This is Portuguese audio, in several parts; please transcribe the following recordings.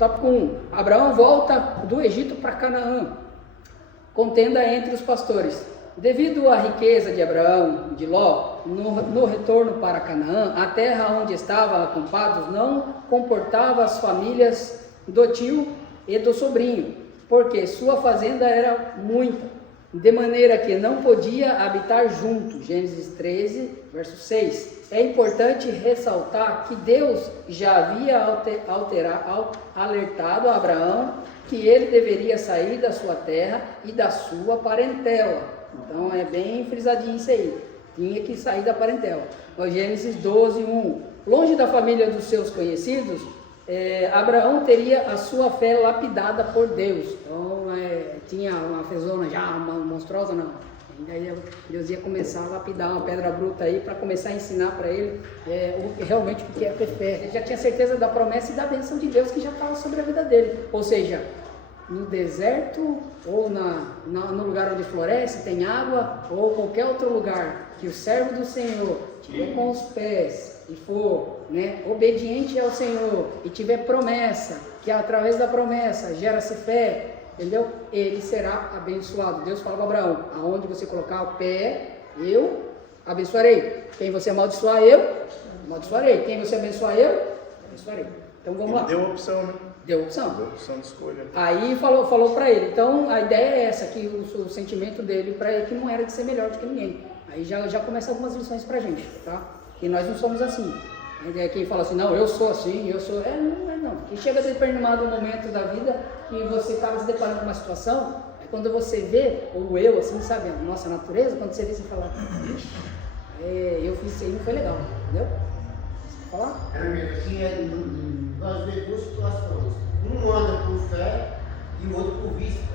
Tópico 1. Abraão volta do Egito para Canaã. Contenda entre os pastores. Devido à riqueza de Abraão, de Ló, no retorno para Canaã, a terra onde estavam acampados não comportava as famílias do tio e do sobrinho, porque sua fazenda era muita, de maneira que não podia habitar junto. Gênesis 13, verso 6. É importante ressaltar que Deus já havia alertado a Abraão que ele deveria sair da sua terra e da sua parentela. Então é bem frisadinho isso aí. Tinha que sair da parentela. Gênesis 12, 1. Longe da família dos seus conhecidos, Abraão teria a sua fé lapidada por Deus. Então tinha uma fezona já, uma monstruosa, não. Ainda Deus ia começar a lapidar uma pedra bruta aí para começar a ensinar para ele realmente o que é ter fé. Ele já tinha certeza da promessa e da bênção de Deus que já estava sobre a vida dele. Ou seja, no deserto ou no lugar onde floresce, tem água, ou qualquer outro lugar que o servo do Senhor tiver com os pés e for obediente ao Senhor e tiver promessa, que através da promessa gera-se fé, entendeu? Ele será abençoado. Deus fala para Abraão: aonde você colocar o pé, eu abençoarei. Quem você amaldiçoar, eu amaldiçoarei. Quem você abençoar, eu abençoarei. Então vamos lá. Deu opção, né? Deu opção. Deu opção de escolha. Aí falou para ele. Então a ideia é essa, que o sentimento dele para ele que não era de ser melhor do que ninguém. Aí já começa algumas lições pra gente, tá? Que nós não somos assim. Quem fala assim, não, eu sou assim, eu sou... Não é não. E chega a determinado momento da vida que você acaba se deparando com uma situação, quando você vê, ou eu, assim, sabe, a nossa natureza, quando você vê, você fala, eu fiz isso aí, não foi legal, entendeu? Você falar? Nós vemos duas situações. Um anda por fé e o outro por vista.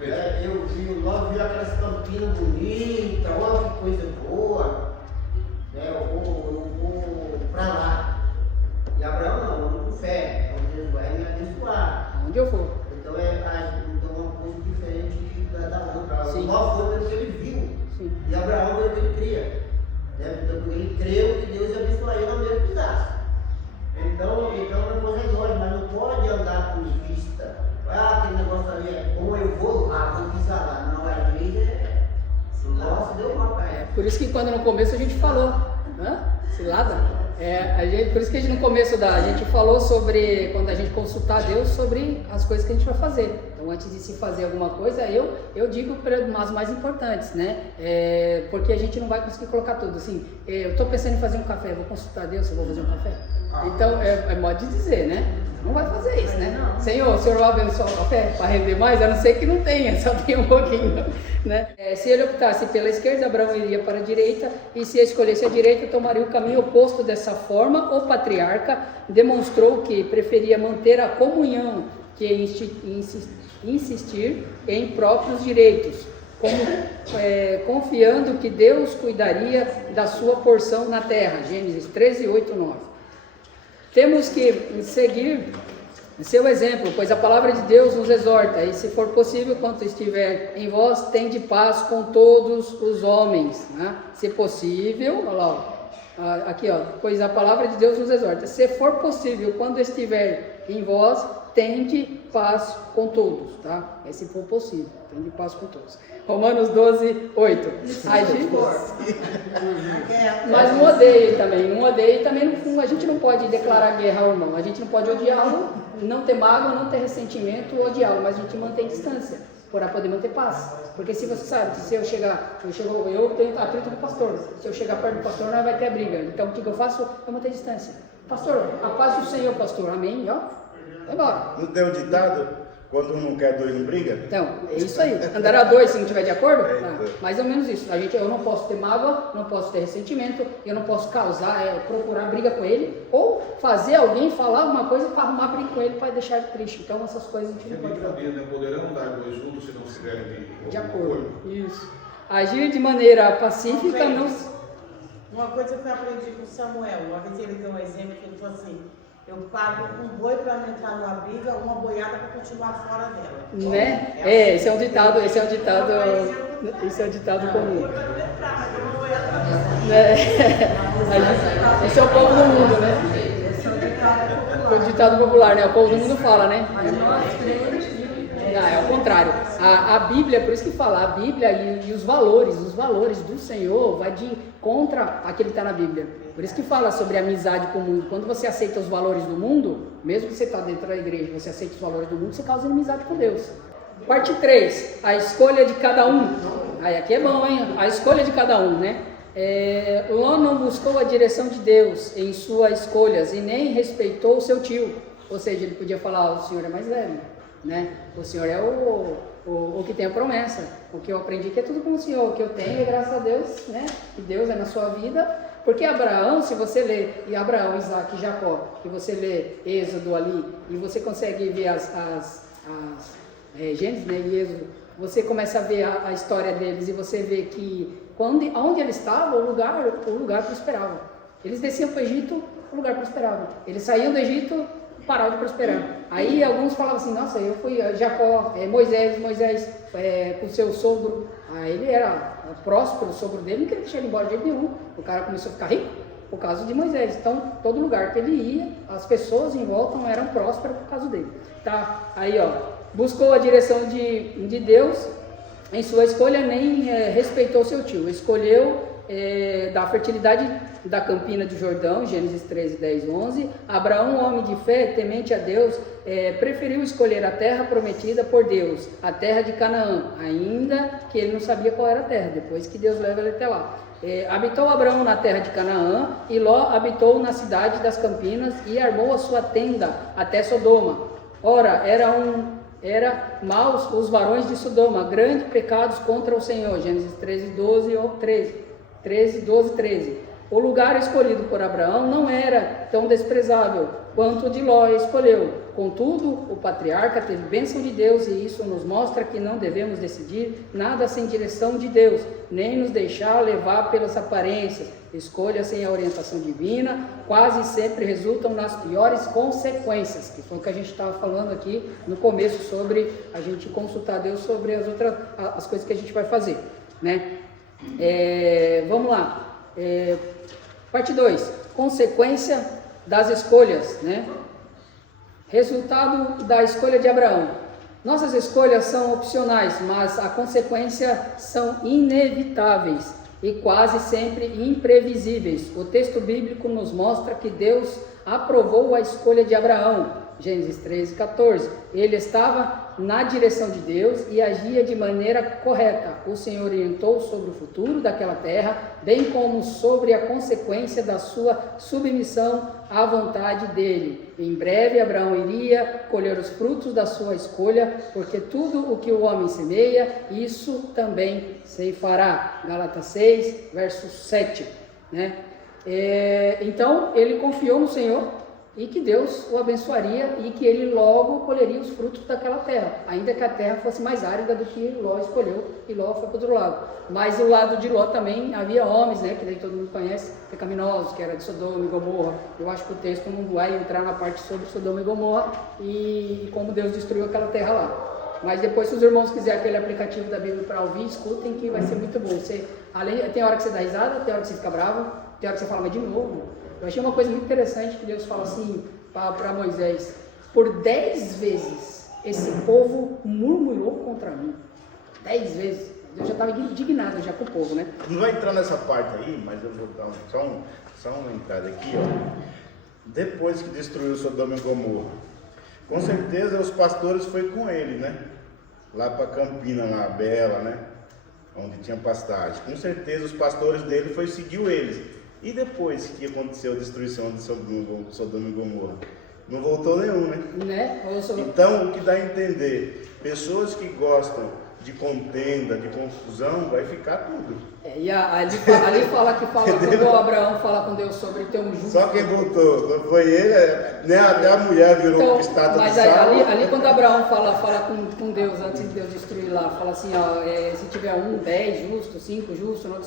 Eu vi logo aquelas campinas bonitas, olha que coisa boa. Eu vou pra lá. E Abraão não, anda por fé. Então Deus vai me abençoar. Onde eu for. Então então uma coisa diferente da outra. Sim. Ló foi pelo que ele viu. Sim. E Abraão pelo que ele cria. Então ele creu que Deus ia abençoar ele ao mesmo que precisasse. Então a coisa é nós, mas não pode andar por vista. Aquele negócio ali é bom, eu vou lá, vou pisar lá. Não, às vezes nossa, deu uma praia. Por isso que quando no começo a gente falou, cilada? Por isso que no começo a gente falou sobre, quando a gente consultar Deus, sobre as coisas que a gente vai fazer. Então antes de se fazer alguma coisa, eu digo as mais importantes, né? Porque a gente não vai conseguir colocar tudo. Assim, eu estou pensando em fazer um café, vou consultar Deus se eu vou fazer um café. Então é modo de dizer, né? Não vai fazer isso, né? Não. Senhor, o Senhor vai abençoar o café para render mais? A não ser que não tenha, só tenha um pouquinho, né? Se ele optasse pela esquerda, Abraão iria para a direita, e se escolhesse a direita, tomaria o caminho oposto. Dessa forma, o patriarca demonstrou que preferia manter a comunhão que insistir em próprios direitos, confiando que Deus cuidaria da sua porção na terra. Gênesis 13, 8, 9. Temos que seguir seu exemplo, pois a palavra de Deus nos exorta, e se for possível, quanto estiver em vós, tende paz com todos os homens, né? Se possível, olha lá, aqui pois a palavra de Deus nos exorta, se for possível, quando estiver em vós, tende paz com todos, tá? Se for possível, tende paz com todos. Romanos 12, 8. Mas não odeie também, a gente não pode declarar guerra ao irmão, a gente não pode odiá-lo, não ter mágoa, não ter ressentimento, odiá-lo, mas a gente mantém distância, para poder manter paz. Porque se você sabe, se eu tenho atrito com o pastor, se eu chegar perto do pastor, não vai ter a briga. Então o que eu faço? Eu manter distância. Pastor, a paz do Senhor, pastor, amém, vai embora. Não tem um ditado? Quando um não quer, dois não briga? Então, é isso aí. Andará dois se não estiver de acordo? Mais ou menos isso. Eu não posso ter mágoa, não posso ter ressentimento, eu não posso procurar briga com ele, ou fazer alguém falar alguma coisa para arrumar briga com ele, para deixar ele triste. Então, essas coisas a gente não pode fazer. Poderão andar dois juntos se não estiverem de acordo. Isso. Agir de maneira pacífica não... Uma coisa que eu aprendi com o Samuel, uma vez ele deu um exemplo que ele falou assim: eu pago um boi para não entrar numa briga, uma boiada para continuar fora dela. Né? Esse é um ditado comum. Esse é o povo do mundo, né? O ditado popular, né? O povo do mundo fala, né? Mas nós crentes. Não, é o contrário. A Bíblia, por isso que fala, a Bíblia e os valores do Senhor vai de contra aquele que está na Bíblia. Por isso que fala sobre amizade com o mundo. Quando você aceita os valores do mundo, mesmo que você está dentro da igreja, você aceita os valores do mundo, você causa inimizade com Deus. Parte 3, a escolha de cada um. Aí aqui é bom, hein? A escolha de cada um, né? Ló não buscou a direção de Deus em suas escolhas e nem respeitou o seu tio. Ou seja, ele podia falar, o senhor é mais velho, né? O senhor é o que tem a promessa. O que eu aprendi que é tudo com o senhor. O que eu tenho é graças a Deus, né? Que Deus é na sua vida. Porque Abraão, se você ler, e Abraão, Isaac e Jacó, que você lê Êxodo ali, e você consegue ver Gênesis, né, e Êxodo, você começa a ver a história deles e você vê que onde eles estavam, o lugar prosperava. Eles desciam para o Egito, o lugar prosperava. Eles saíam do Egito, paravam de prosperar. Aí alguns falavam assim, nossa, eu fui Jacó, Moisés com seu sogro, aí ele era próspero, o sogro dele não queria deixar ele embora de jeito nenhum. O cara começou a ficar rico por causa de Moisés. Então, todo lugar que ele ia, as pessoas em volta eram prósperas por causa dele. Tá, aí buscou a direção de Deus em sua escolha, nem respeitou seu tio. Escolheu da fertilidade da campina do Jordão, Gênesis 13, 10, 11. Abraão, homem de fé, temente a Deus, preferiu escolher a terra prometida por Deus, a terra de Canaã, ainda que ele não sabia qual era a terra, depois que Deus leva ele até lá. Habitou Abraão na terra de Canaã, e Ló habitou na cidade das campinas e armou a sua tenda até Sodoma. Ora, era maus os varões de Sodoma, grandes pecados contra o Senhor. Gênesis 13, 12 ou 13. O lugar escolhido por Abraão não era tão desprezável quanto o de Ló escolheu. Contudo, o patriarca teve bênção de Deus, e isso nos mostra que não devemos decidir nada sem direção de Deus, nem nos deixar levar pelas aparências. Escolhas sem a orientação divina quase sempre resultam nas piores consequências, que foi o que a gente estava falando aqui no começo, sobre a gente consultar Deus sobre as coisas que a gente vai fazer, né? Vamos lá. Parte 2, consequência das escolhas, né? Resultado da escolha de Abraão. Nossas escolhas são opcionais, mas a consequência são inevitáveis e quase sempre imprevisíveis. O texto bíblico nos mostra que Deus aprovou a escolha de Abraão. Gênesis 13, 14. Ele estava na direção de Deus e agia de maneira correta. O Senhor orientou sobre o futuro daquela terra, bem como sobre a consequência da sua submissão à vontade dele. Em breve, Abraão iria colher os frutos da sua escolha, porque tudo o que o homem semeia, isso também ceifará. Gálatas 6, verso 7. Né? Então, ele confiou no Senhor e que Deus o abençoaria e que ele logo colheria os frutos daquela terra, ainda que a terra fosse mais árida do que Ló escolheu, e Ló foi para o outro lado. Mas do lado de Ló também havia homens, né, que daí todo mundo conhece, pecaminosos, que era de Sodoma e Gomorra. Eu acho que o texto não vai entrar na parte sobre Sodoma e Gomorra e como Deus destruiu aquela terra lá. Mas depois, se os irmãos quiserem aquele aplicativo da Bíblia para ouvir, escutem, que vai ser muito bom. Tem hora que você dá risada, tem hora que você fica bravo, tem hora que você fala, mas de novo. Eu achei uma coisa muito interessante que Deus fala assim para Moisés: por 10 vezes esse povo murmurou contra mim. 10 vezes. Deus já estava indignado já com o povo, né? Não vai entrar nessa parte aí, mas eu vou dar só uma entrada aqui, ó. Depois que destruiu Sodoma e Gomorra, com certeza os pastores foi com ele, né? Lá para Campina, lá, Bela, né? Onde tinha pastagem. Com certeza os pastores dele seguiu eles. E depois que aconteceu a destruição de Sodoma e Gomorra? Não voltou nenhum, né? Então, o que dá a entender, pessoas que gostam de contenda, de confusão, vai ficar tudo. E ali fala quando Abraão fala com Deus sobre ter um justo. Só quem voltou, não foi ele, né? Até a mulher virou então, estátua de sal. Mas ali quando Abraão fala com Deus, antes de Deus destruir lá, fala assim, se tiver 10 justos, 5 justos, não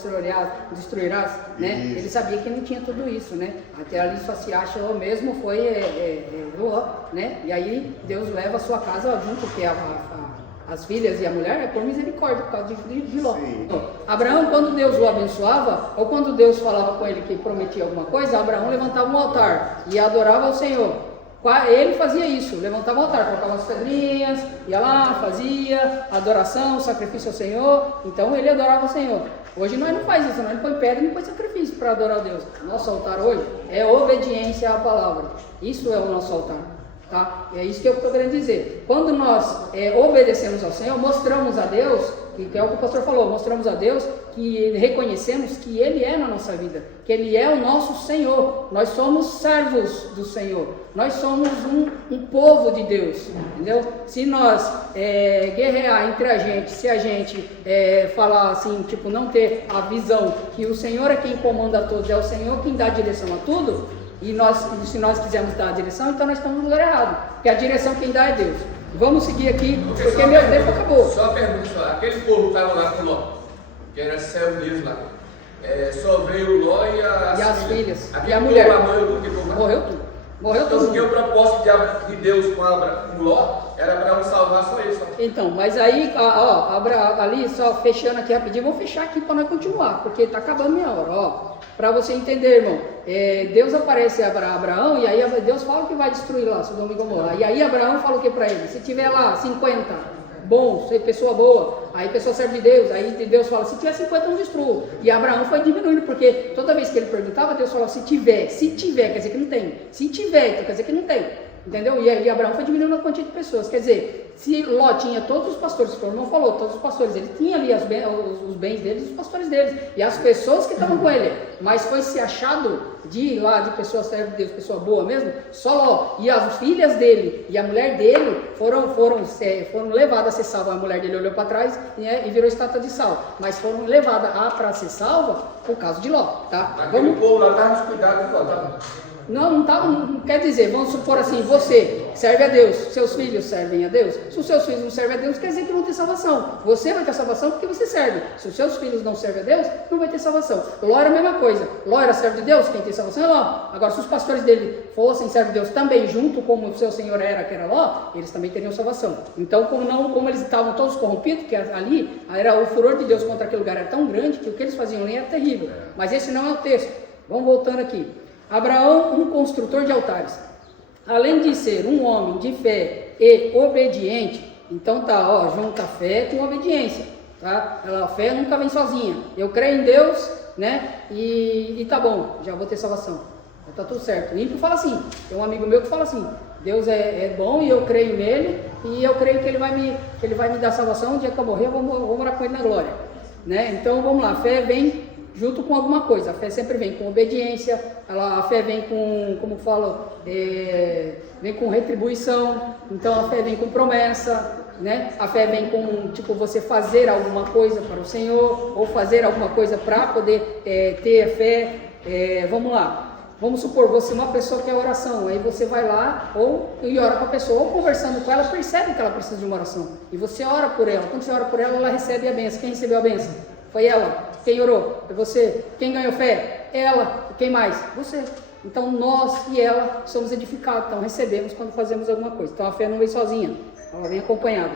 destruirás, né? Isso. Ele sabia que não tinha tudo isso, né? Até ali só se acha, o mesmo foi Ló, né? E aí Deus leva a sua casa junto, que é as filhas e a mulher, por misericórdia, por causa de Ló. Abraão, quando Deus o abençoava, ou quando Deus falava com ele que prometia alguma coisa, Abraão levantava um altar e adorava ao Senhor. Ele fazia isso, levantava o altar, colocava as pedrinhas, ia lá, fazia adoração, sacrifício ao Senhor, então ele adorava o Senhor. Hoje nós não faz isso, nós não põe pedra e não põe sacrifício para adorar a Deus. Nosso altar hoje é obediência à palavra, isso é o nosso altar. Tá? É isso que eu estou querendo dizer. Quando nós obedecemos ao Senhor, mostramos a Deus, que é o que o pastor falou, mostramos a Deus que reconhecemos que Ele é na nossa vida, que Ele é o nosso Senhor. Nós somos servos do Senhor, nós somos um povo de Deus, entendeu? Se nós guerrear entre a gente, se a gente falar assim, tipo, não ter a visão que o Senhor é quem comanda todos, é o Senhor quem dá direção a tudo, e se nós quisermos dar a direção, então nós estamos no lugar errado, porque a direção quem dá é Deus. Vamos seguir aqui, porque meu tempo acabou. Só uma pergunta, só. Aquele povo que estava lá com Ló, que era servo deles lá, só veio Ló e as filhas, e a mulher. Morreu tudo. Morreu Então, tudo. porque o propósito de Deus com Ló era para salvar só ele. Então, mas aí, ali, só fechando aqui rapidinho, vou fechar aqui para nós continuar, porque está acabando minha hora, para você entender, irmão. Deus aparece a Abraão e aí Deus fala que vai destruir lá Sodoma e Gomorra. E aí Abraão fala o que para ele? Se tiver lá 50 bons, pessoa boa, aí pessoa serve de Deus, aí Deus fala, se tiver 50 não destrua. E Abraão foi diminuindo, porque toda vez que ele perguntava, Deus falava, se tiver, quer dizer que não tem. Se tiver, então quer dizer que não tem. Entendeu? E Abraão foi diminuindo a quantidade de pessoas. Quer dizer, se Ló tinha todos os pastores, o não falou, todos os pastores, ele tinha ali os bens deles, os pastores deles, e as pessoas que estavam com ele, mas foi se achado de pessoa serva de Deus, pessoa boa mesmo, só Ló, e as filhas dele e a mulher dele foram levadas a ser salvas. A mulher dele olhou para trás e virou estátua de sal, mas foram levadas para ser salva por causa de Ló, tá? Aquele povo lá estava descuidado de Ló, tá? Não quer dizer, vamos supor assim, você serve a Deus, seus filhos servem a Deus. Se os seus filhos não servem a Deus, quer dizer que não tem salvação. Você vai ter salvação porque você serve. Se os seus filhos não servem a Deus, não vai ter salvação. Ló era a mesma coisa. Ló era servo de Deus, quem tem salvação é Ló. Agora, se os pastores dele fossem servos de Deus também, junto como o seu Senhor era, que era Ló, eles também teriam salvação. Então, como eles estavam todos corrompidos, que ali era o furor de Deus contra aquele lugar era tão grande que o que eles faziam ali era terrível. Mas esse não é o texto. Vamos voltando aqui. Abraão, um construtor de altares. Além de ser um homem de fé e obediente, então junta a fé com obediência, tá? A fé nunca vem sozinha. Eu creio em Deus, né? E tá bom, já vou ter salvação. Tá tudo certo. O ímpio fala assim, tem um amigo meu que fala assim, Deus é bom e eu creio nele, e eu creio que ele vai me dar salvação, o dia que eu morrer eu vou morar com ele na glória, né? Então vamos lá, a fé vem junto com alguma coisa. A fé sempre vem com obediência, a fé vem com, como falo, vem com retribuição, então a fé vem com promessa, né? A fé vem com, tipo, você fazer alguma coisa para o Senhor, ou fazer alguma coisa para poder ter a fé. Vamos lá, vamos supor, você é uma pessoa que é oração, aí você vai lá e ora com a pessoa, ou conversando com ela, percebe que ela precisa de uma oração, e você ora por ela. Quando você ora por ela, ela recebe a bênção. Quem recebeu a bênção? Foi ela. Quem orou? Foi você. Quem ganhou fé? Ela. Quem mais? Você. Então nós e ela somos edificados, então recebemos quando fazemos alguma coisa. Então a fé não vem sozinha, ela vem acompanhada.